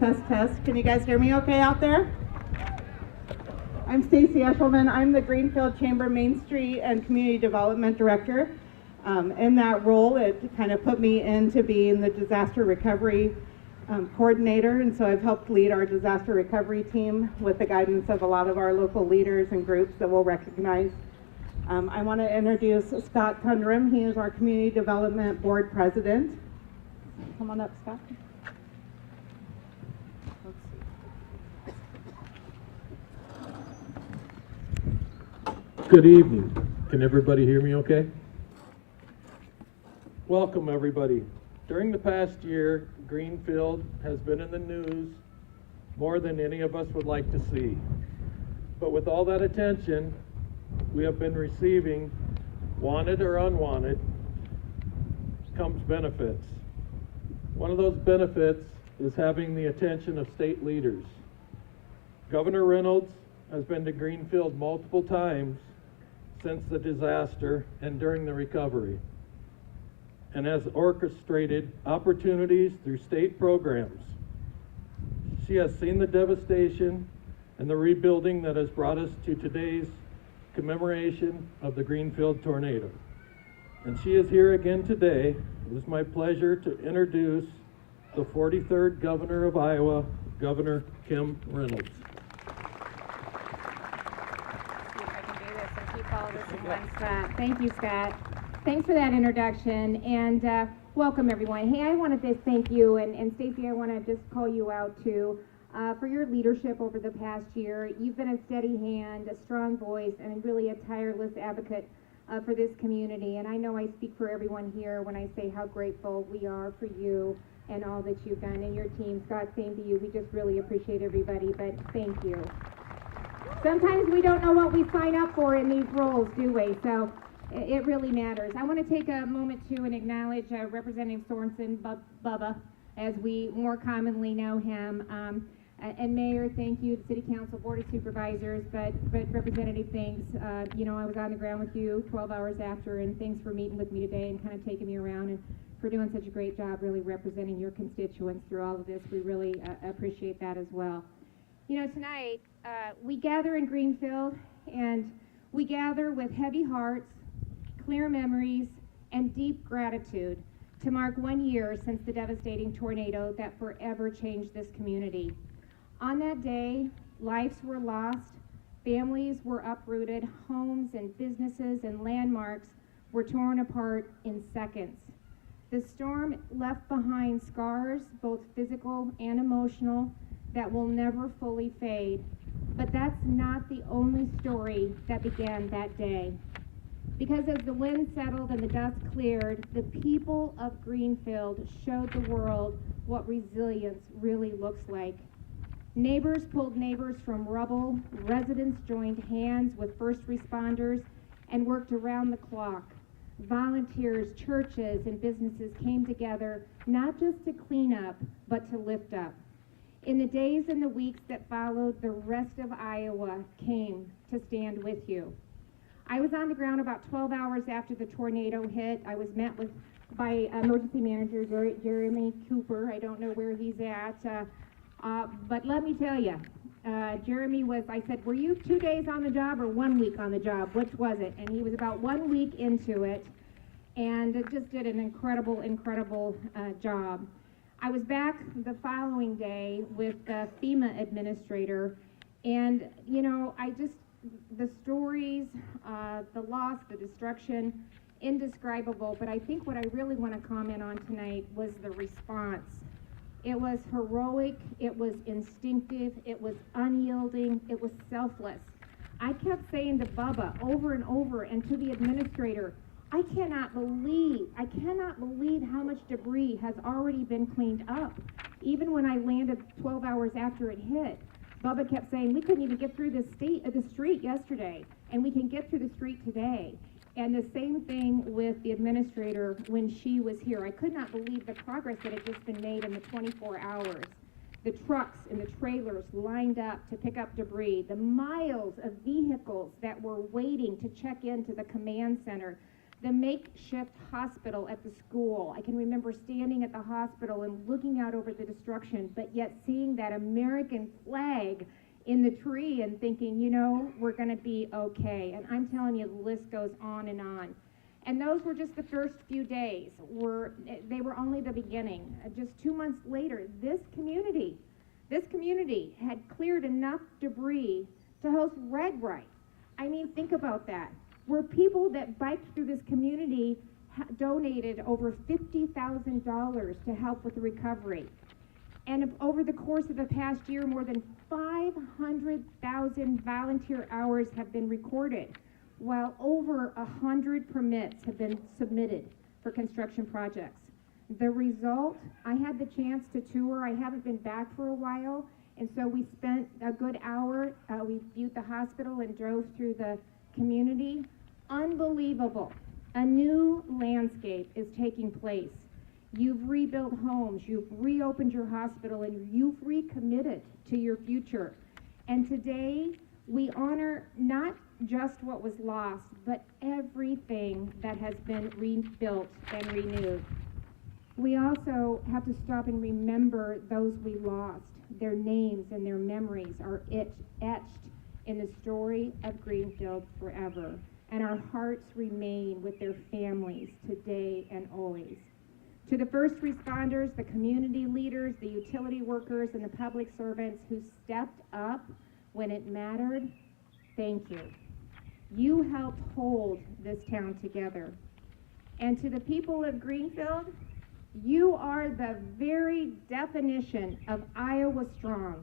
Test, test. Can you guys hear me okay out there? I'm Stacy Eshelman. I'm the Greenfield Chamber Main Street and Community Development Director. In that role, it kind of put me into being the disaster recovery coordinator, and so I've helped lead our disaster recovery team with the guidance of a lot of our local leaders and groups that we'll recognize. I want to introduce Scott Kundrum. He is our Community Development Board President. Come on up, Scott. Good evening. Can everybody hear me okay? Welcome, everybody. During the past year, Greenfield has been in the news more than any of us would like to see. But with all that attention we have been receiving, wanted or unwanted, comes benefits. One of those benefits is having the attention of state leaders. Governor Reynolds has been to Greenfield multiple times since the disaster and during the recovery, and has orchestrated opportunities through state programs. She has seen the devastation and the rebuilding that has brought us to today's commemoration of the Greenfield tornado. And she is here again today. It is my pleasure to introduce the 43rd Governor of Iowa, Governor Kim Reynolds. Thank you, Scott. Thanks for that introduction, and welcome everyone. Hey, I wanted to thank you, and Stacy, I want to just call you out too, for your leadership over the past year. You've been a steady hand, a strong voice, and really a tireless advocate for this community. And I know I speak for everyone here when I say how grateful we are for you and all that you've done, and your team. Scott, same to you. We just really appreciate everybody, but thank you. Sometimes we don't know what we sign up for in these roles, do we? So it really matters. I want to take a moment to and acknowledge Representative Sorensen, Bubba, as we more commonly know him. And Mayor, thank you, City Council, Board of Supervisors, but Representative, thanks. You know, I was on the ground with you 12 hours after, and thanks for meeting with me today and kind of taking me around and for doing such a great job really representing your constituents through all of this. We really appreciate that as well. You know, tonight, we gather in Greenfield, and we gather with heavy hearts, clear memories, and deep gratitude to mark 1 year since the devastating tornado that forever changed this community. On that day, lives were lost, families were uprooted, homes and businesses and landmarks were torn apart in seconds. The storm left behind scars, both physical and emotional, that will never fully fade. But that's not the only story that began that day. Because as the wind settled and the dust cleared, the people of Greenfield showed the world what resilience really looks like. Neighbors pulled neighbors from rubble, residents joined hands with first responders and worked around the clock. Volunteers, churches, and businesses came together not just to clean up, but to lift up. In the days and the weeks that followed, the rest of Iowa came to stand with you. I was on the ground about 12 hours after the tornado hit. I was met by emergency manager Jeremy Cooper. I don't know where he's at, but let me tell you, Jeremy I said, were you 2 days on the job or 1 week on the job? Which was it? And he was about 1 week into it, and just did an incredible job. I was back the following day with the FEMA administrator, and the stories, the loss, the destruction, indescribable, but I think what I really want to comment on tonight was the response. It was heroic, it was instinctive, it was unyielding, it was selfless. I kept saying to Bubba over and over, and to the administrator, I cannot believe how much debris has already been cleaned up. Even when I landed 12 hours after it hit, Bubba kept saying, we couldn't even get through the street yesterday, and we can get through the street today. And the same thing with the administrator when she was here. I could not believe the progress that had just been made in the 24 hours. The trucks and the trailers lined up to pick up debris, the miles of vehicles that were waiting to check into the command center, the makeshift hospital at the school. I can remember standing at the hospital and looking out over the destruction, but yet seeing that American flag in the tree and thinking, we're going to be okay. And I'm telling you, the list goes on and on. And those were just the first few days. They were only the beginning. Just 2 months later, this community had cleared enough debris to host Rag Right. I mean, think about that. Where people that biked through this community donated over $50,000 to help with the recovery. And over the course of the past year, more than 500,000 volunteer hours have been recorded, while over 100 permits have been submitted for construction projects. The result, I had the chance to tour. I haven't been back for a while, and so we spent a good hour. We viewed the hospital and drove through the community. Unbelievable. A new landscape is taking place. You've rebuilt homes, you've reopened your hospital, and you've recommitted to your future. And today, we honor not just what was lost, but everything that has been rebuilt and renewed. We also have to stop and remember those we lost. Their names and their memories are etched in the story of Greenfield forever. And our hearts remain with their families today and always. To the first responders, the community leaders, the utility workers, and the public servants who stepped up when it mattered, thank you. You helped hold this town together. And to the people of Greenfield, you are the very definition of Iowa strong.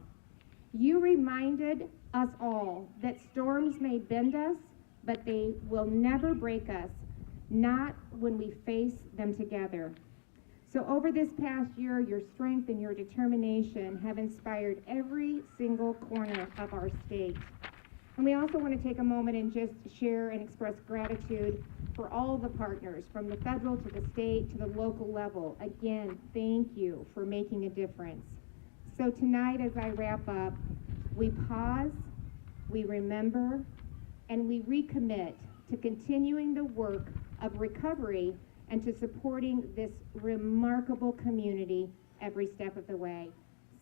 You reminded us all that storms may bend us, but they will never break us, not when we face them together. So over this past year, your strength and your determination have inspired every single corner of our state. And we also want to take a moment and just share and express gratitude for all the partners, from the federal to the state to the local level. Again, thank you for making a difference. So tonight, as I wrap up, we pause, we remember, and we recommit to continuing the work of recovery and to supporting this remarkable community every step of the way.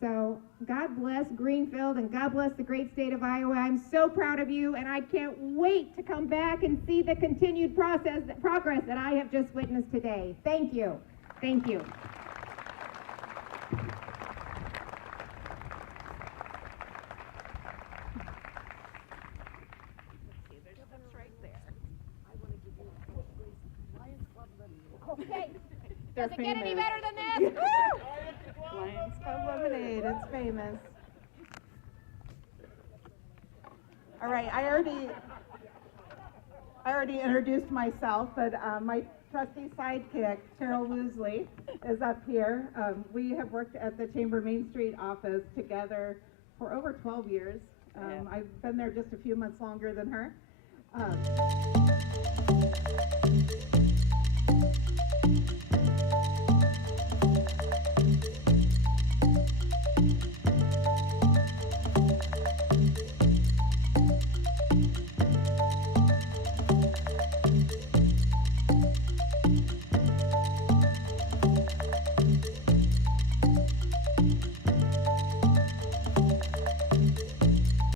So God bless Greenfield and God bless the great state of Iowa. I'm so proud of you, and I can't wait to come back and see the continued progress that I have just witnessed today. Thank you. Thank you. Okay. Does it get any better than this? Woo! Lions Club Lemonade, it's famous. All right, I already introduced myself, but my trusty sidekick, Cheryl Woosley, is up here. We have worked at the Chamber Main Street office together for over 12 years. I've been there just a few months longer than her.